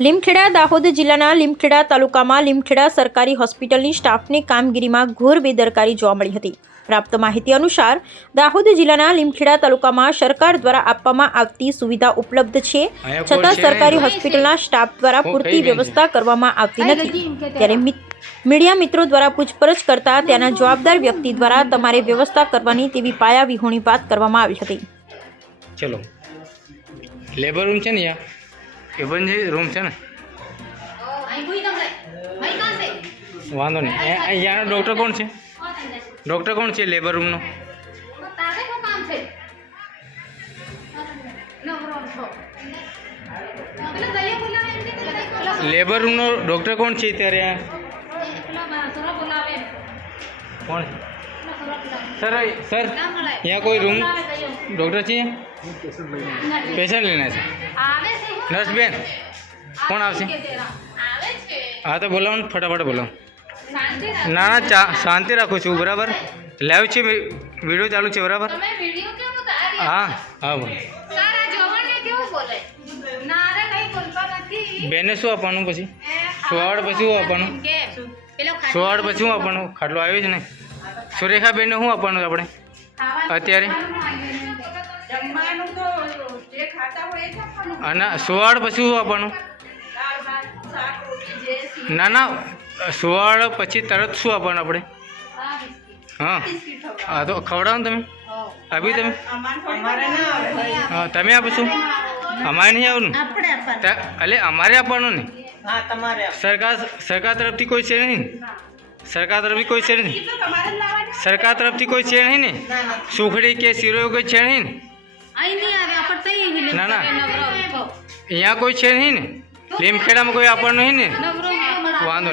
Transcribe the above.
લીમખેડા દાહોદ જિલ્લાના લીમખેડા તાલુકામાં લીમખેડા સરકારી હોસ્પિટલની સ્ટાફની કામગીરીમાં ઘોર બેદરકારી જોવા મળી હતી. પ્રાપ્ત માહિતી અનુસાર દાહોદ જિલ્લાના લીમખેડા તાલુકામાં સરકાર દ્વારા આપવામાં આવતી સુવિધા ઉપલબ્ધ છે. છતાં સરકારી હોસ્પિટલના સ્ટાફ દ્વારા પૂરતી? વ્યવસ્થા કરવામાં આવતી નથી. ત્યારે મીડિયા મિત્રો દ્વારા પૂછપરછ કરતા ત્યાંના જવાબદાર વ્યક્તિ દ્વારા તમારે વ્યવસ્થા કરવાની તેવી પાયા વિહોણી વાત કરવામાં આવી હતી. ચલો. લેબર રૂમ છે ને યા એ જે રૂમ છે ને? વાંધો નહીં. અહીંયાનો ડૉક્ટર કોણ છે? ડૉક્ટર કોણ છે લેબર રૂમનો લેબર રૂમનો ડૉક્ટર કોણ છે અત્યારે આ? કોણ? સર સર અહીંયા કોઈ રૂમ ડૉક્ટર છે? પેશન્ટ લેના છે. નર્સ બેન કોણ આવશે હા તો બોલાવો ને ફટાફટ બોલાવો ના ના ચા શાંતિ રાખું છું બરાબર લાઈવ છે વીડિયો ચાલુ છે બરાબર હા હા બોલો બેને શું આપવાનું પછી સુવાડ પછી શું આપવાનું સુવાડ પછી શું આપવાનું ખાટલો આવ્યો છે ને સુરેખા બેનને શું આપવાનું આપણે અત્યારે અને સુવાળ પછી શું આપવાનું? ના ના સુવાળ પછી તરત શું આપવાનું આપણે? હા હા. તો ખવડાવો ને તમે. આપી તમે? અમારે ના આવે હા તમે આપશો અમારે નહીં આવવાનું? આપણે એટલે અમારે આપવાનું ને? સરકાર સરકાર તરફથી કોઈ છે નહીં સરકાર તરફથી કોઈ છે નહીં સરકાર તરફથી કોઈ છે નહીં ને? ના ના. સુખડી કે શીરો કોઈ છે નહીં ને? ના ના. અહીંયા કોઈ છે નહીં ને? લીમખેડામાં કોઈ આપણ નહીં ને? વાંધો.